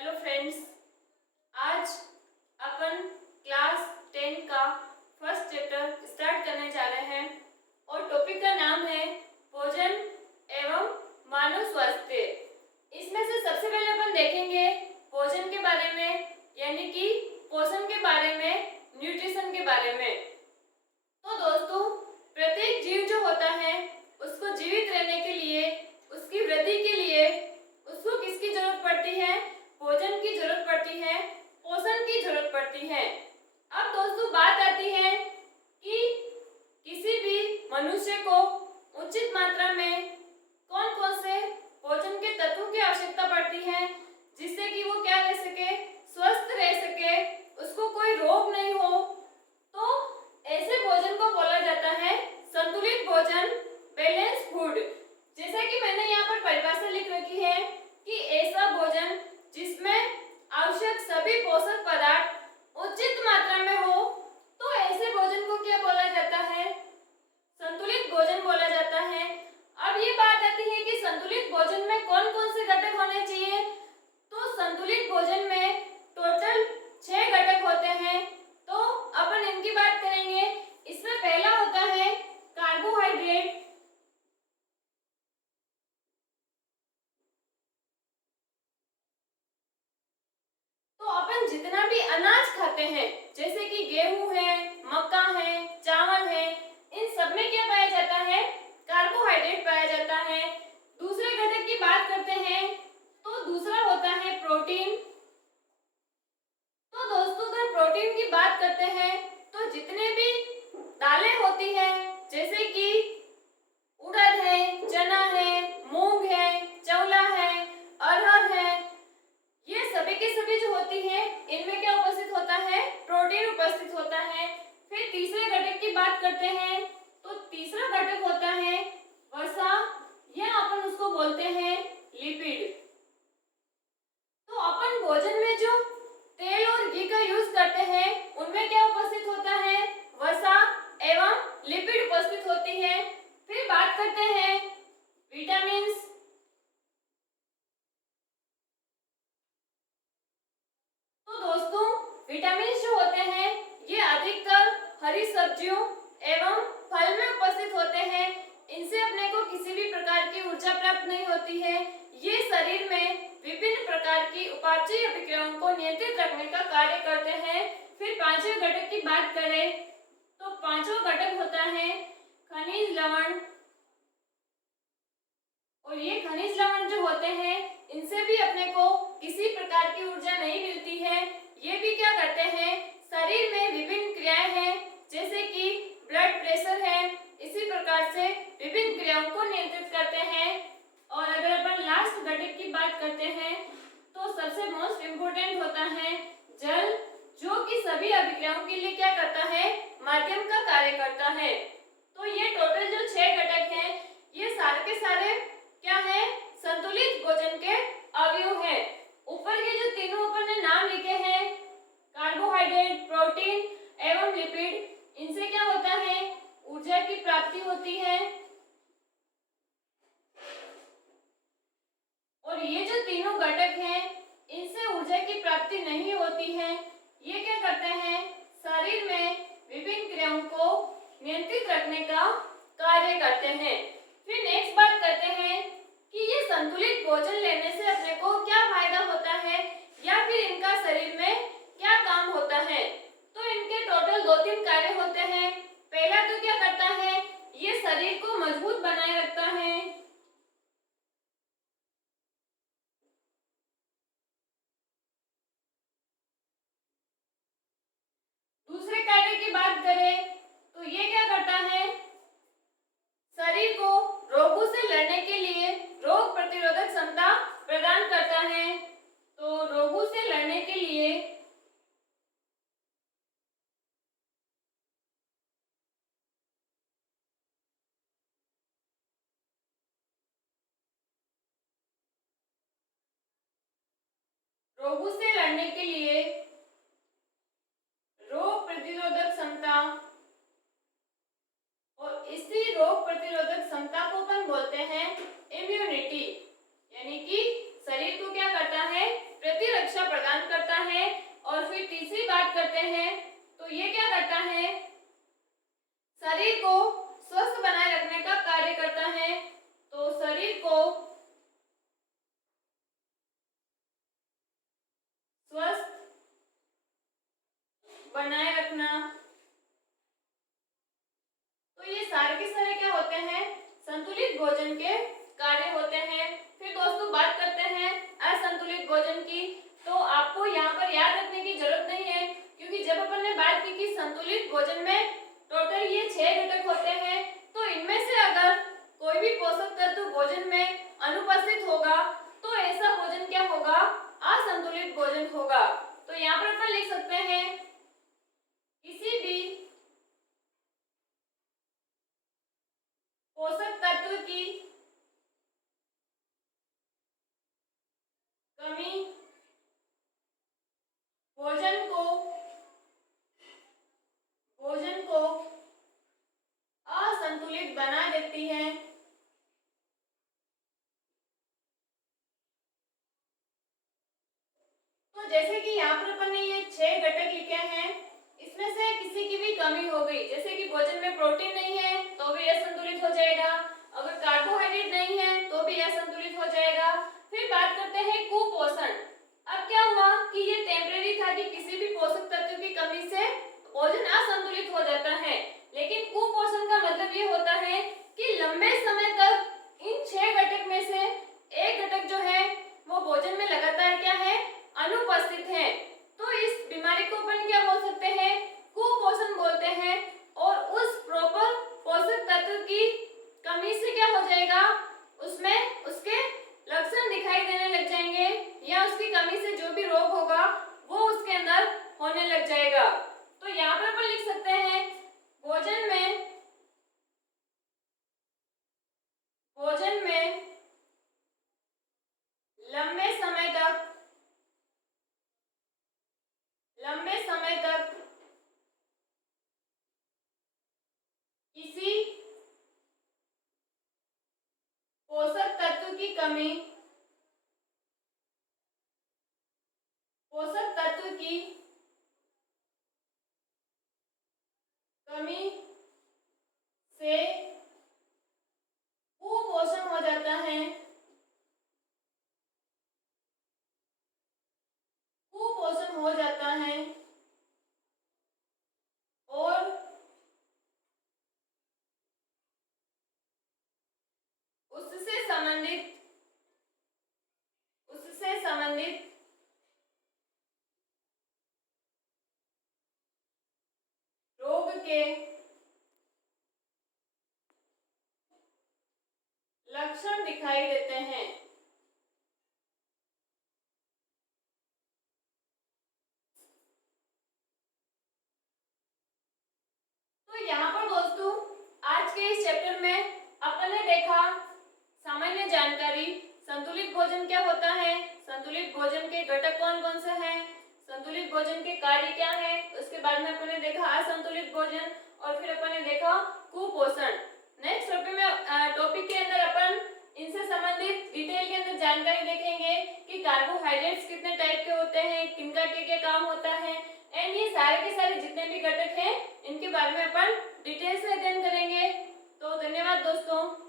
Hello friends, आज अपन class 10 का first chapter start करने जा रहे हैं और टॉपिक का नाम है भोजन एवं मानव स्वास्थ्य। इसमें से सबसे पहले अपन देखेंगे भोजन के बारे में, यानी कि पोषण के बारे में, न्यूट्रिशन के बारे में। तो दोस्तों, प्रत्येक जीव जो होता है उसको जीवित रहने के लिए, उसकी वृद्धि के लिए उसको किसकी जरूरत पड़ती है? भोजन की जरूरत पड़ती है, पोषण की जरूरत पड़ती है। अब दोस्तों बात आती है कि किसी भी मनुष्य को उचित मात्रा में कौन कौन से भोजन के तत्वों की आवश्यकता पड़ती है, जिससे कि वो क्या रह सके, स्वस्थ रह सके, उसको कोई रोग नहीं हो। तो ऐसे भोजन को बोला जाता है संतुलित भोजन, बैलेंस फूड। जैसा कि मैंने यहाँ पर परिभाषा लिख रखी है कि ऐसा भोजन जिसमें आवश्यक सभी पोषक पदार्थ उचित मात्रा में हो, तो ऐसे भोजन को क्या बोला जाता है? संतुलित भोजन बोला जाता है। अब ये बात आती है कि संतुलित भोजन में कौन कौन से घटक होने चाहिए। तो संतुलित भोजन में टोटल 6 घटक होते हैं। तो अपन इनकी बात करेंगे। इसमें पहला होता है कार्बोहाइड्रेट। तो अपन जितना भी अनाज खाते हैं, जैसे कि गेहूं है, मक्का है, चावल है, इन सब में क्या पाया जाता है? कार्बोहाइड्रेट पाया जाता है। दूसरे घटक की बात करते हैं तो दूसरा होता है प्रोटीन। तो दोस्तों, अगर प्रोटीन की बात करते हैं तो जितने भी दालें होती हैं, जैसे कि उड़द है, चना है, मूंग है, चौला है, अरहर है, ये सभी के सभी जो होती है, इनमें क्या उपस्थित होता है? प्रोटीन उपस्थित होता है। फिर तीसरे घटक की बात करते हैं तो तीसरा घटक होता है वसा, या अपन उसको बोलते हैं लिपिड। तो अपन भोजन में जो तेल और घी का यूज करते हैं, उनमें क्या उपस्थित होता है? वसा एवं लिपिड उपस्थित होती है। फिर बात करते हैं विटामिन्स। तो दोस्तों, विटामिन्स जो होते हैं ये अधिकतर हरी सब्जियों एवं फल में उपस्थित होते हैं। इनसे अपने को किसी भी प्रकार की ऊर्जा प्राप्त नहीं होती है। ये शरीर में विभिन्न प्रकार की उपापचय अभिक्रियाओं को नियंत्रित रखने का कार्य करते हैं। फिर पांचवें घटक की बात करें तो पांचवा घटक होता है खनिज लवण। और ये खनिज लवण जो होते हैं, इनसे भी अपने को किसी प्रकार की ऊर्जा नहीं मिलती है। ये भी क्या करते हैं? शरीर में विभिन्न क्रियाएं हैं, जैसे कि ब्लड प्रेशर है, इसी प्रकार से विभिन्न क्रियाओं को नियंत्रित करते हैं। और अगर अपन लास्ट घटक की बात करते हैं तो सबसे मोस्ट इम्पोर्टेंट होता है जल, जो कि सभी अभिक्रियाओं के लिए क्या करता है? माध्यम का कार्य करता है। तो ये टोटल जो 6 घटक हैं, ये सारे के सारे क्या है? संतुलित भोजन के अवयव है। ऊपर के जो तीनों अपन ने नाम लिखे हैं, कार्बोहाइड्रेट, प्रोटीन एवं लिपिड, इनसे क्या होता है? ऊर्जा की प्राप्ति होती है। और ये जो तीनों घटक हैं, इनसे ऊर्जा की प्राप्ति नहीं होती है। ये क्या करते हैं? शरीर में विभिन्न क्रियाओं को नियंत्रित रखने का कार्य करते हैं। फिर नेक्स्ट बात करते हैं कि ये संतुलित भोजन लेने से अपने को क्या फायदा होता है, या फिर इनका शरीर में क्या काम होता है। तो इनके टोटल 2-3 कार्य होते हैं। पहला तो क्या करता है? ये शरीर को मजबूत बनाए रखता है। दूसरे कार्य की बात करें तो ये क्या करता है? शरीर को रोगों से लड़ने के लिए रोग प्रतिरोधक क्षमता प्रदान करता है। तो रोगों से लड़ने के लिए रोग प्रतिरोधक क्षमता, और इसी रोग प्रतिरोधक क्षमता को अपन बोलते हैं इम्यूनिटी, यानी कि शरीर को क्या करता है? प्रतिरक्षा बात करते हैं तो ये क्या करता है, शरीर को स्वस्थ बनाए रखने का कार्य करता है। तो शरीर को स्वस्थ बनाए रखना, तो ये सारे के सारे क्या होते हैं, संतुलित भोजन के कार्य होते हैं। फिर दोस्तों बात करते हैं असंतुलित भोजन की। तो आपको यहाँ पर याद रखने की जरूरत नहीं है, क्योंकि जब अपन ने बात की कि संतुलित भोजन में टोटल ये 6 घटक होते हैं, तो इनमें से अगर कोई भी पोषक तत्व भोजन में अनुपस्थित होगा तो ऐसा भोजन क्या होगा, असंतुलित भोजन होगा। तो यहाँ पर अपन लिख सकते हैं किसी भी पोषक तत्व की कमी भोजन को असंतुलित बना देती है। तो जैसे कि यहाँ पर अपन ने ये 6 घटक लिखे हैं, इसमें से किसी की भी कमी हो गई, जैसे कि भोजन में प्रोटीन नहीं है तो भी असंतुलित हो जाएगा, अगर कार्बोहाइड्रेट नहीं है तो भी असंतुलित हो जाएगा। फिर बात करते हैं कुपोषण। अब क्या हुआ कि ये टेम्परेरी था कि किसी भी पोषक तत्व की कमी से भोजन असंतुलित हो जाता है, लेकिन कुपोषण का मतलब ये होता है कि लंबे समय तक इन 6 घटक में से एक घटक जो है वो भोजन में लगातार क्या है, अनुपस्थित है। तो इस बीमारी को अपन क्या बोल सकते हैं, कुपोषण बोलते हैं। और उस प्रॉपर पोषक तत्व की कमी से क्या हो जाएगा, उसमें उसके लक्षण दिखाई देने लग जाएंगे, या उसकी कमी से जो भी रोग होगा वो उसके अंदर होने लग जाएगा। तो यहाँ पर अपन लिख सकते हैं भोजन में लंबे समय तक किसी पोषक तत्व की कमी से कुपोषण हो जाता है। कुपोषण हो जाता है और उससे संबंधित रोग के लक्षण दिखाई देते हैं। तो यहाँ पर दोस्तों आज के इस चैप्टर में अपन ने देखा सामान्य जानकारी, संतुलित भोजन क्या होता है, संतुलित भोजन के घटक कौन कौन से हैं, संतुलित भोजन के कार्य क्या है, उसके बाद में अपन ने देखा असंतुलित भोजन, और फिर अपन ने देखा कुपोषण। नेक्स्ट टॉपिक के अंदर अपन इनसे संबंधित डिटेल के अंदर जानकारी देखेंगे कि कार्बोहाइड्रेट्स कितने टाइप के होते हैं, किनका क्या काम होता है, एंड ये सारे के सारे जितने भी घटक हैं इनके बारे में अपन डिटेल से अध्ययन करेंगे। तो धन्यवाद दोस्तों।